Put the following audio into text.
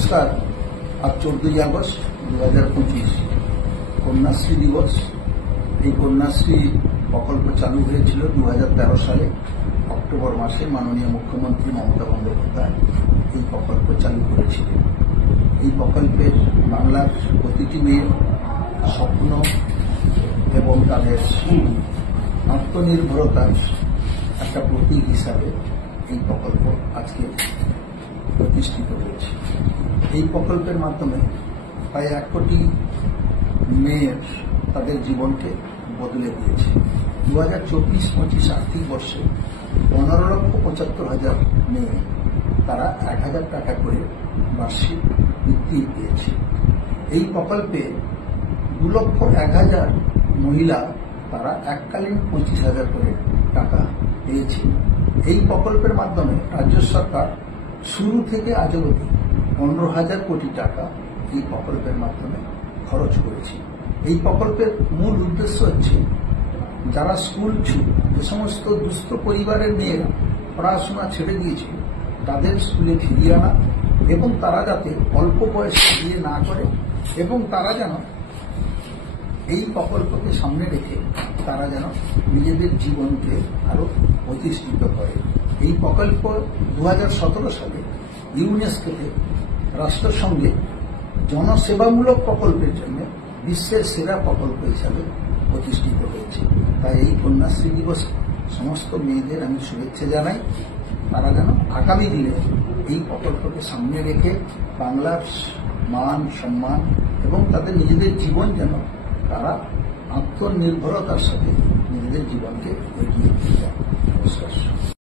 নমস্কার। আজ 14ই আগস্ট 2025 কন্যাশ্রী দিবস। এই কন্যাশ্রী প্রকল্প চালু হয়েছিল 2013 সালে অক্টোবর মাসে। মাননীয় মুখ্যমন্ত্রী মমতা বন্দ্যোপাধ্যায় এই প্রকল্প চালু করেছিলেন। এই প্রকল্পের বাংলার প্রতিটি মেয়ের স্বপ্ন এবং তাদের আত্মনির্ভরতার একটা প্রতীক হিসাবে এই প্রকল্প আজকে প্রতিষ্ঠিত হয়েছে। এই প্রকল্পের মাধ্যমে প্রায় 1 কোটি মেয়ের তাদের জীবনকে বদলে দিয়েছে। 2024-25 আর্থিক বর্ষে 15,75,000 মেয়ে তারা 1,000 টাকা করে বার্ষিক বৃত্তি পেয়েছে। এই প্রকল্পে 2,01,000 মহিলা তারা এককালীন 25,000 করে টাকা পেয়েছে। এই প্রকল্পের মাধ্যমে রাজ্য সরকার শুরু থেকে আজ অবধি 15,000 কোটি টাকা এই প্রকল্পের মাধ্যমে খরচ করেছে। এই প্রকল্পের মূল উদ্দেশ্য হচ্ছে যারা স্কুল ছুট, যে সমস্ত দুস্থ পরিবারের মেয়েরা পড়াশোনা ছেড়ে দিয়েছিল তাদের স্কুলে ফিরিয়ে আনা এবং তারা যাতে অল্প বয়সে বিয়ে না করে এবং তারা যেন এই প্রকল্পকে সামনে রেখে তারা যেন নিজেদের জীবনকে আরো প্রতিষ্ঠিত করে। এই প্রকল্প 2017 সালে ইউনেস্কোতে রাষ্ট্রসংঘে জনসেবামূলক প্রকল্পের জন্য বিশ্বের সেরা প্রকল্প হিসাবে প্রতিষ্ঠিত হয়েছে। তাই এই কন্যাশ্রী দিবস সমস্ত মেয়েদের আমি শুভেচ্ছা জানাই। তারা যেন আগামী দিনে এই প্রকল্পকে সামনে রেখে বাংলার মান সম্মান এবং তাদের নিজেদের জীবন যেন তারা আত্মনির্ভরতার সাথে নিজেদের জীবনকে এগিয়ে নিয়ে যায়। নমস্কার।